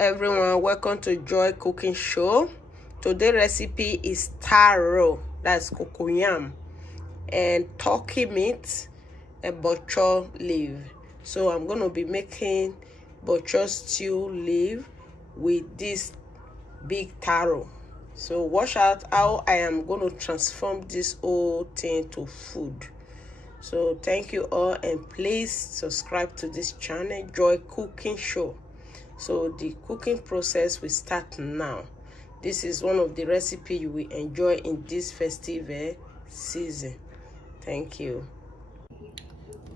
everyone, welcome to Joy Cooking Show. Today's recipe is taro, that's cocoyam, and turkey meat and bok choy leaf. So I'm going to be making bok choy stew leaf with this big taro. So watch out how I am going to transform this whole thing to food. So thank you all, and please subscribe to this channel, Joy Cooking Show. So the cooking process will start now. This is one of the recipes you will enjoy in this festive season. Thank you.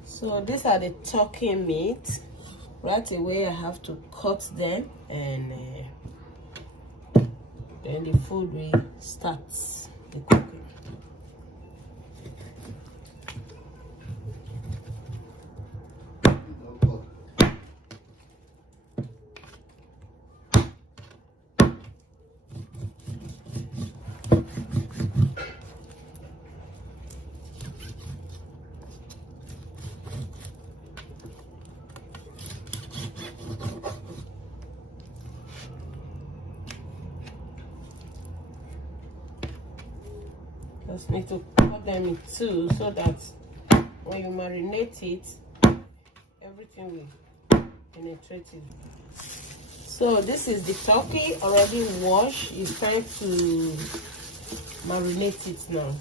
So these are the turkey meat. Right away I have to cut them, and then the food will start the cooking. Just need to cut them in two so that when you marinate it, everything will penetrate it. So this is the turkey already washed. It's time to marinate it now.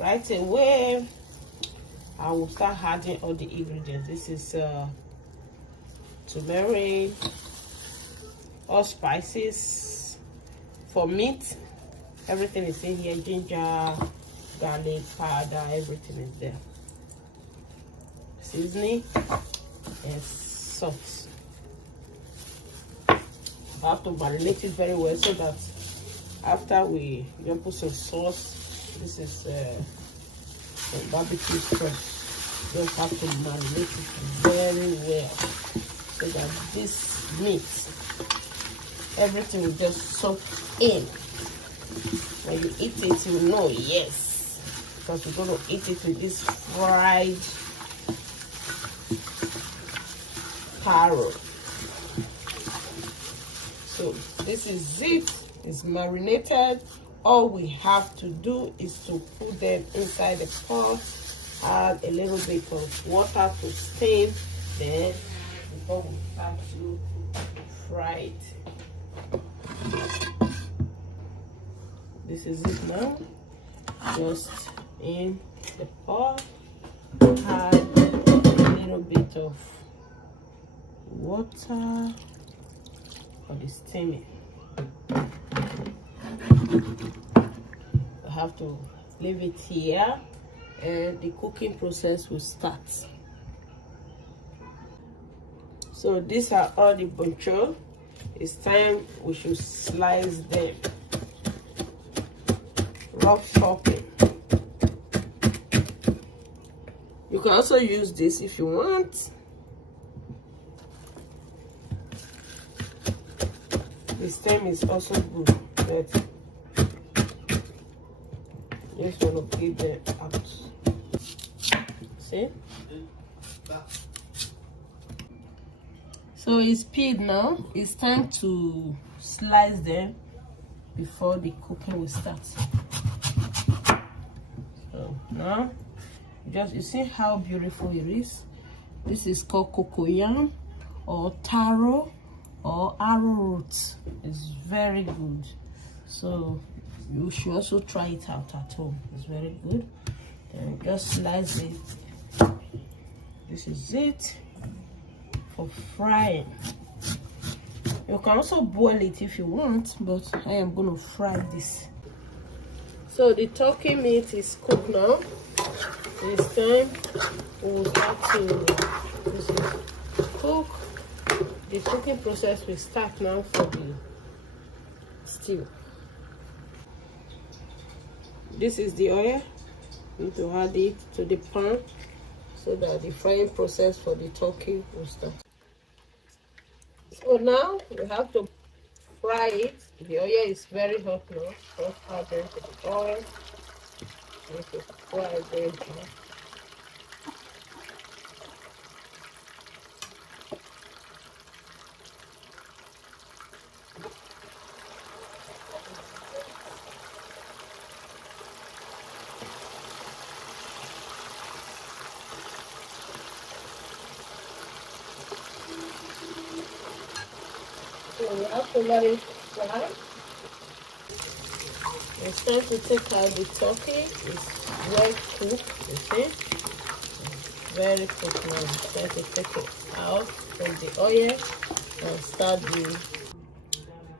Right away, I will start adding all the ingredients. This is turmeric, all spices. For meat, everything is in here: ginger, garlic powder, everything is there. Seasoning and salt. I have to marinate it very well so that after we put some sauce, this is some barbecue sauce. You just have to marinate it very well so that this meat, everything will just soak in. When you eat it, you know, yes, because we're going to eat it with this fried taro. So this is it. It's marinated. All we have to do is to put them inside the pot, add a little bit of water to stain them before we start to fry it. This is it now. Just in the pot, add a little bit of water for the steaming. I have to leave it here, and the cooking process will start. So these are all the bok choy. It's time we should slice them. Rough chopping. You can also use this if you want. The stem is also good, but just want to get them out. See? So it's peeled now. It's time to slice them before the cooking will start. So now, you see how beautiful it is. This is called cocoyam or taro or arrowroot. It's very good. So you should also try it out at home. It's very good. And just slice it. This is it for frying. You can also boil it if you want, but I am going to fry this. So the turkey meat is cooked now. It's time we'll start to cook. The cooking process will start now for the stew. This is the oil. You need to add it to the pan so that the frying process for the turkey will start. So now we have to fry it. The oil is very hot now. Just add them to the oil. You need to fry them. So we have to let it fry. It's time to take out the turkey. It's well cooked, you see. Very cooked now. It's time to take it out from the oil and start the.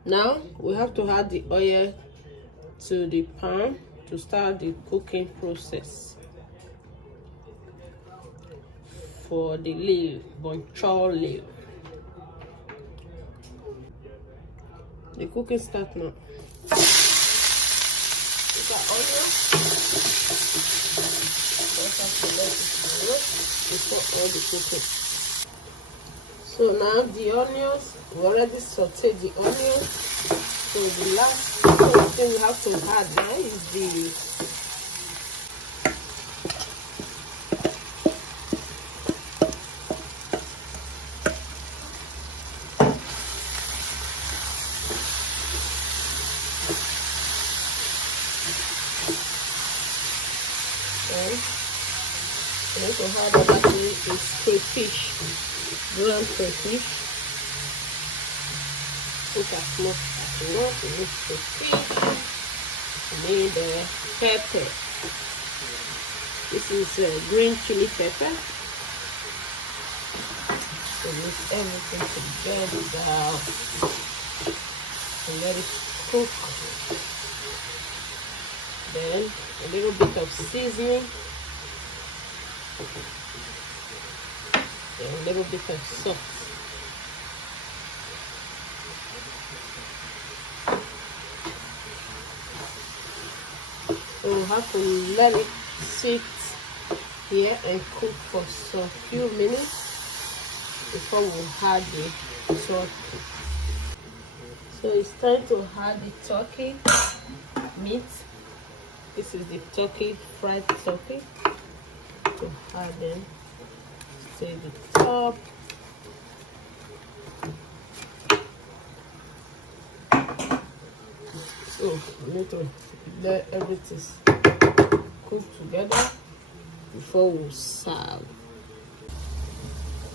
Now we have to add the oil to the pan to start the cooking process for the leaf, Bok Choy leaf. The cooking start now. Put the onion. Just have to let it roast before all the cooking. So now the onions, we already sauteed the onions. So the last thing we have to add now is the we need to add another thing is crayfish, ground crayfish. Cook as much as you want. We need crayfish. We need pepper. This is green chili pepper. So mix everything together and let it cook. Then a little bit of seasoning. And a little bit of salt. So we have to let it sit here and cook for some few minutes before we add the turkey. So it's time to add the turkey meat. This is the turkey, fried turkey. To add them to the top. So we need to let everything cook together before we serve.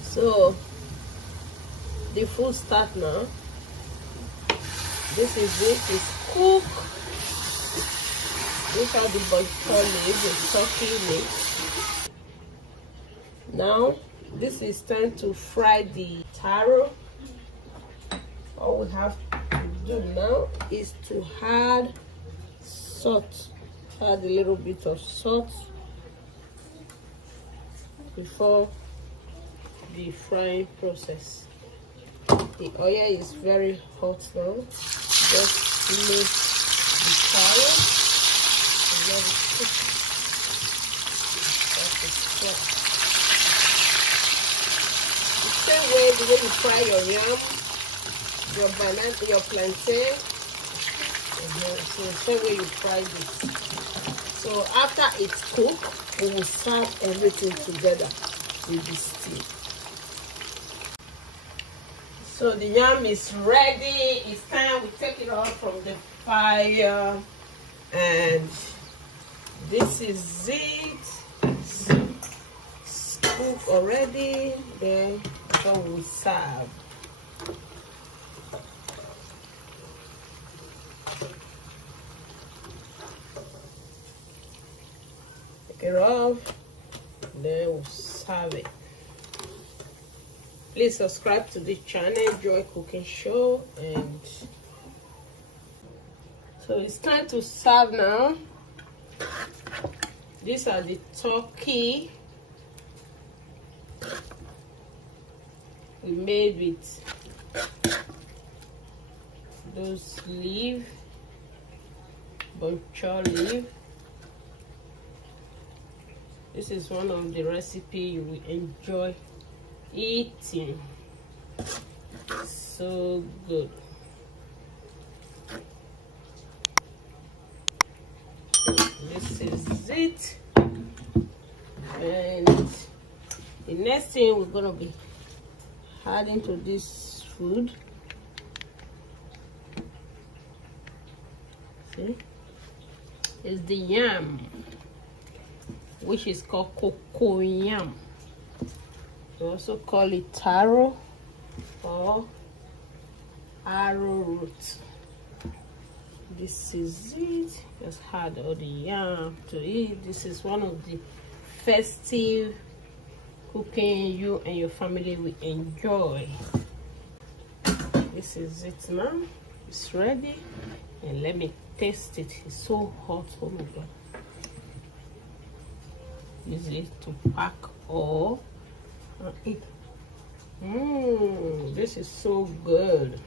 So the food start now. This is it. It's cooked. These are the Bok Choy leaf, the turkey meat. Now this is time to fry the taro. All we have to do now is to add salt. Add a little bit of salt before the frying process. The oil is very hot now. Just mix the taro and let it cook. That's the salt. The same way the way you fry your yam, your banana, your plantain. So the same way you fry this. So after it's cooked, we will serve everything together with the stew. So the yam is ready. It's time we take it off from the fire, and this is it. It's cooked already. Then so we serve. Take it off. Then we'll serve it. Please subscribe to this channel, Joy Cooking Show, and so it's time to serve now. These are the turkey we made with those leaves, Bok Choy leaf. This is one of the recipe you will enjoy eating. So good. This is it. And the next thing we're gonna be adding to this food, see, is the yam, which is called cocoyam. We also call it taro, or arrowroot. This is it. Just had all the yam to eat. This is one of the festive cooking you and your family will enjoy. This is it now. It's ready, and let me taste it. It's so hot. Oh my god. Use it to pack or eat. This is so good.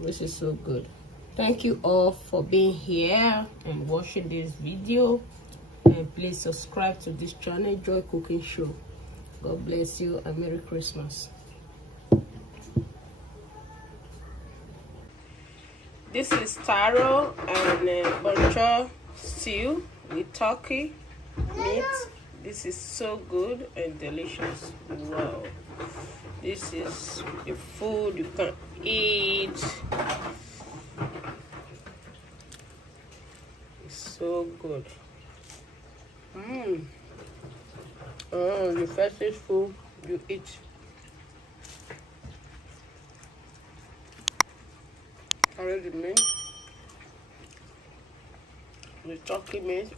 This is so good. Thank you all for being here and watching this video, and please subscribe to this channel, Joy Cooking Show. God bless you and Merry Christmas. This is taro and Bok Choy stew with turkey meat. This is so good and delicious. Wow, this is the food you can eat. It's so good. Oh, the fastest food you eat. Carry the meat, the turkey meat.